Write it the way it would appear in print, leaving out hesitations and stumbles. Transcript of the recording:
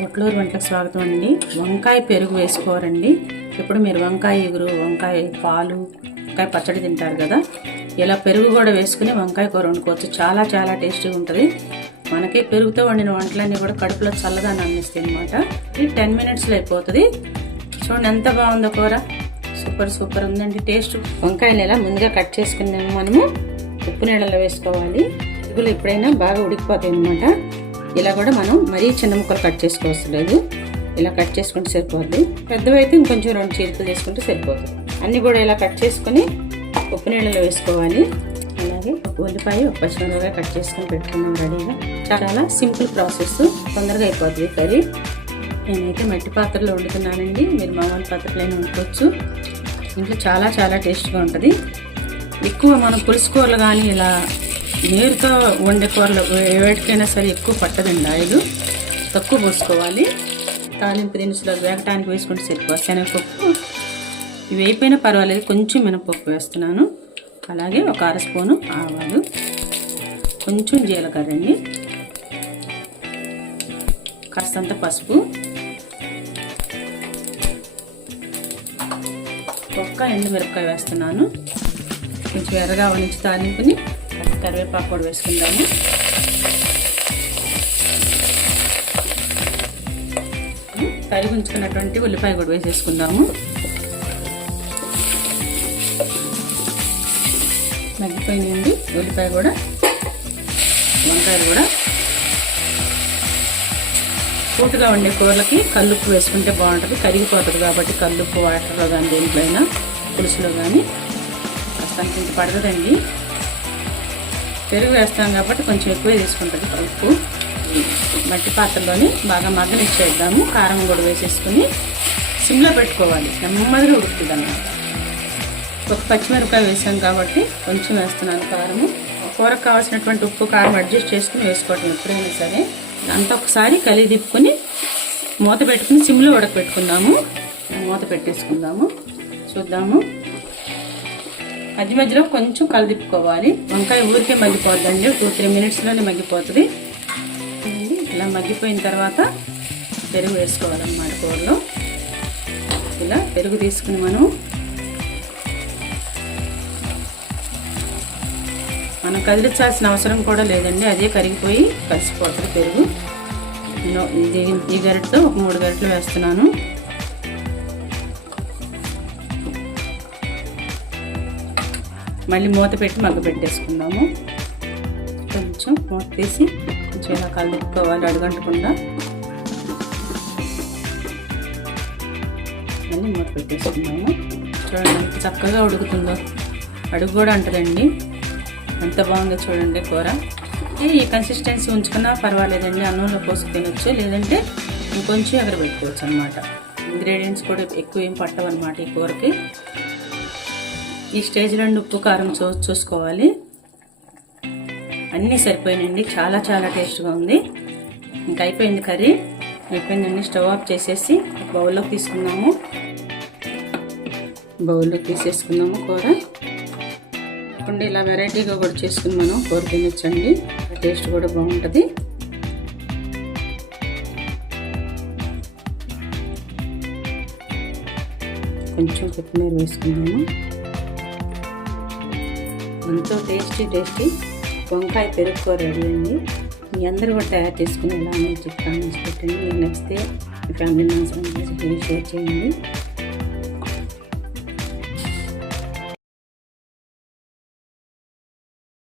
పొట్లూరు వంటలకు స్వాగతం అండి. వంకాయ పెరుగు వేసుకోవాలండి. ఇప్పుడు మీరు వంకాయ ఎగురు, వంకాయ పాలు, వంకాయ పచ్చడి తింటారు కదా, ఇలా పెరుగు కూడా వేసుకుని వంకాయ కూర వండుకోవచ్చు. చాలా చాలా టేస్టీగా ఉంటుంది. మనకి పెరుగుతో వండిన వంటలన్నీ కూడా కడుపులో చల్లదాన్ని అందిస్తాయి అనమాట. ఇది 10 minutesలో అయిపోతుంది. చూడండి ఎంత బాగుందో కూర. సూపర్ సూపర్ ఉందండి టేస్ట్. వంకాయలు ఇలా ముందుగా కట్ చేసుకుని మనము ఉప్పు నీళ్ళలో వేసుకోవాలి. పెరుగులు ఎప్పుడైనా బాగా ఉడికిపోతాయి అనమాట. ఇలా కూడా మనం మరీ చిన్న ముక్కలు కట్ చేసుకోవడం లేదు. ఇలా కట్ చేసుకుంటే సరిపోద్ది. పెద్దవైతే ఇంకొంచెం 2 చీలికలు చేసుకుంటే సరిపోతుంది. అన్నీ కూడా ఇలా కట్ చేసుకుని ఉప్పు నీళ్ళలో వేసుకోవాలి. అలాగే ఉల్లిపాయ, పచ్చిమిరపకాయ కట్ చేసుకొని పెట్టుకున్నాం రెడీగా. చాలా సింపుల్ ప్రాసెస్, తొందరగా అయిపోతుంది కర్రీ. నేనైతే మట్టి పాత్రలో వండుతున్నానండి. మీరు మామూలు పాత్రలైనా వండుకోవచ్చు. ఇంట్లో చాలా చాలా టేస్ట్గా ఉంటుంది. ఎక్కువ మనం పులుసు కూరలు కానీ ఇలా నీరుతో వండే కూరలు వేటికైనా సరే ఎక్కువ పట్టదండి. ఆయిల్ తక్కువ పోసుకోవాలి. తాలింపు దినుసులు వేగటానికి వేసుకుంటే సరిపోతుంది. శనగపప్పు ఇవి అయిపోయినా పర్వాలేదు, కొంచెం మినపప్పు వేస్తున్నాను. అలాగే ఒక 1/2 స్పూను ఆవాలు, కొంచెం జీలకర్ర అండి, కాస్తంత పసుపు, ఒక్క ఎండుమిరపకాయ వేస్తున్నాను. కొంచెం ఎర్రగా వంచి తాలింపుని కరివేపాకు కూడా వేసుకుందాము. తరిగి ఉంచుకున్నటువంటి ఉల్లిపాయ కూడా వేసేసుకుందాము. మగ్గిపోయింది ఉల్లిపాయ కూడా, వంకాయలు కూడా. పూటుగా ఉండే కూరలకి కల్లుప్పు వేసుకుంటే బాగుంటుంది. కరిగిపోతుంది కాబట్టి కల్లుప్పు వాటర్లో కానీ దేంట్లో అయినా పులుసులో కానీ కాస్తంత ఇంత పడుతుందండి. పెరుగు వేస్తాం కాబట్టి కొంచెం ఎక్కువే తీసుకుంటుంది ఉప్పు. మట్టి పాత్రలోని బాగా మగ్గనిచ్చేద్దాము. కారం కూడా వేసేసుకుని సిమ్లో పెట్టుకోవాలి. నెమ్మదిగా ఉడుకుతుంది అన్నమాట. ఒక పచ్చిమిరపకాయ వేసాం కాబట్టి కొంచెం వేస్తున్నాను కారము. కూరకు కావాల్సినటువంటి ఉప్పు కారం అడ్జస్ట్ చేసుకుని వేసుకోవటం ఎప్పుడైనా సరే. అంతా ఒకసారి కలిగి తిప్పుకొని మూత పెట్టుకుని సిమ్లో ఉడకపెట్టుకుందాము. మూత పెట్టేసుకుందాము. చూద్దాము. మధ్య మధ్యలో కొంచెం కలిదిప్పుకోవాలి. వంకాయ ఊరికే మగ్గిపోద్దండి. 2-3 minutesలోనే మగ్గిపోతుంది. ఇలా మగ్గిపోయిన తర్వాత పెరుగు వేసుకోవాలన్నమాట కూరలో. ఇలా పెరుగు తీసుకుని మనం కదిలించాల్సిన అవసరం కూడా లేదండి. అదే కరిగిపోయి కలిసిపోతుంది పెరుగు. ఈ గరిటతో ఒక 3 గరిటలు వేస్తున్నాను. మళ్ళీ మూత పెట్టి మగ్గ పెట్టేసుకుందాము. కొంచెం మూత తీసి కొంచెం ఇలా కలుపుకోవాలి అడుగంటకుండా. మళ్ళీ మూత పెట్టేసుకుందాము. చూడండి ఎంత చక్కగా ఉడుకుతుందో. అడుగు కూడా అంటదండి. ఎంత బాగుందో చూడండి కూర. ఈ కన్సిస్టెన్సీ ఉంచుకున్నా పర్వాలేదండి. అన్నంలో పోసి తినొచ్చు, లేదంటే ఇంకొంచెం ఎగరబెట్టుకోవచ్చు అనమాట. ఇంగ్రీడియంట్స్ కూడా ఎక్కువ ఏం పట్టవన్నమాట ఈ కూరకి. ఈ స్టేజ్లో ఉప్పు కారం చూసుకోవాలి. అన్నీ సరిపోయినండి. చాలా చాలా టేస్ట్గా ఉంది. ఇంకా అయిపోయింది కర్రీ. అయిపోయిందండి. స్టవ్ ఆఫ్ చేసేసి బౌల్లోకి తీసుకుందాము. బౌల్లోకి తీసేసుకుందాము కూర. కాకుండా ఇలా వెరైటీగా కూడా చేసుకుని మనం కూర తినొచ్చండి. టేస్ట్ కూడా బాగుంటుంది. కొంచెం కొత్తిమీర వేసుకుందాము. ఎంతో టేస్టీ వంకాయ పెరుగు కూర రెడీ అండి. మీ అందరూ కూడా తయారు చేసుకుని ఎలా ఉందో చెప్పి కామెంట్స్ పెట్టండి. మీకు నచ్చితే మీ ఫ్యామిలీ మెంబర్స్ అందరికీ షేర్ చేయండి.